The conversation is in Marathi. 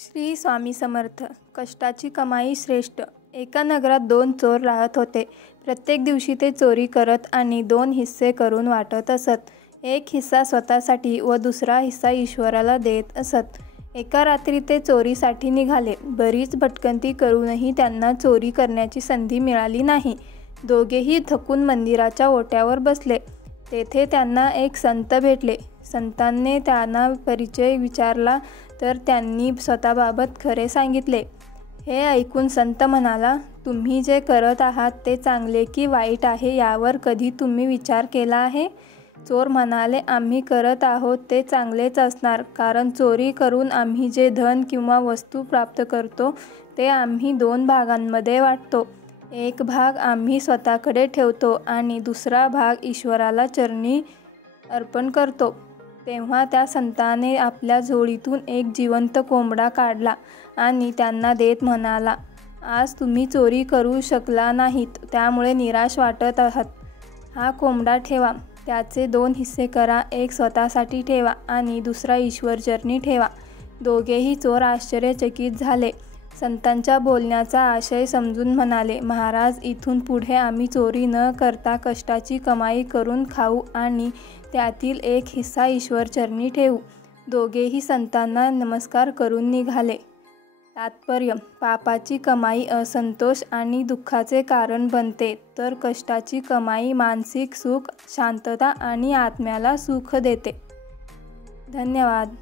श्री स्वामी समर्थ. कष्टाची कमाई श्रेष्ठ. एका नगरात 2 चोर राहत होते. प्रत्येक दिवशी ते चोरी करत आणि 2 हिस्से करून वाटत असत. एक हिस्सा स्वतःसाठी व दुसरा हिस्सा ईश्वराला देत असत. एका रात्री ते चोरीसाठी निघाले. बरीच भटकंती करूनही त्यांना चोरी करण्याची संधी मिळाली नाही. दोघेही थकून मंदिराच्या ओट्यावर बसले. तेथे त्यांना एक संत भेटले. संतांनी त्यांना परिचय विचारला तर त्यांनी स्वतःबाबत खरे सांगितले. हे ऐकून संत म्हणाला, तुम्ही जे करत आहात ते चांगले की वाईट आहे यावर कधी तुम्ही विचार केला आहे? चोर म्हणाले, आम्ही करत आहोत ते चांगलेच असणार, कारण चोरी करून आम्ही जे धन किंवा वस्तू प्राप्त करतो ते आम्ही 2 भागांमध्ये वाटतो. एक भाग आम्ही स्वतःकडे ठेवतो आणि दुसरा भाग ईश्वराला चरणी अर्पण करतो. तेव्हा त्या संताने आपल्या झोळीतून एक जिवंत कोंबडा काढला आणि त्यांना देत म्हणाला, आज तुम्ही चोरी करू शकला नाहीत, त्यामुळे निराश वाटत आहात. हा कोंबडा ठेवा, त्याचे 2 हिस्से करा, एक स्वतःसाठी ठेवा आणि दुसरा ईश्वरचरणी ठेवा. दोघेही चोर आश्चर्यचकित झाले. संतांच्या बोलण्याचा आशय समजून म्हणाले, महाराज, इथून पुढे आम्ही चोरी न करता कष्टाची कमाई करून खाऊ आणि त्यातील एक हिस्सा ईश्वरचरणी ठेवू. दोघेही संतांना नमस्कार करून निघाले. तात्पर्य: पापाची कमाई असंतोष आणि दुःखाचे कारण बनते, तर कष्टाची कमाई मानसिक सुख, शांतता आणि आत्म्याला सुख देते. धन्यवाद.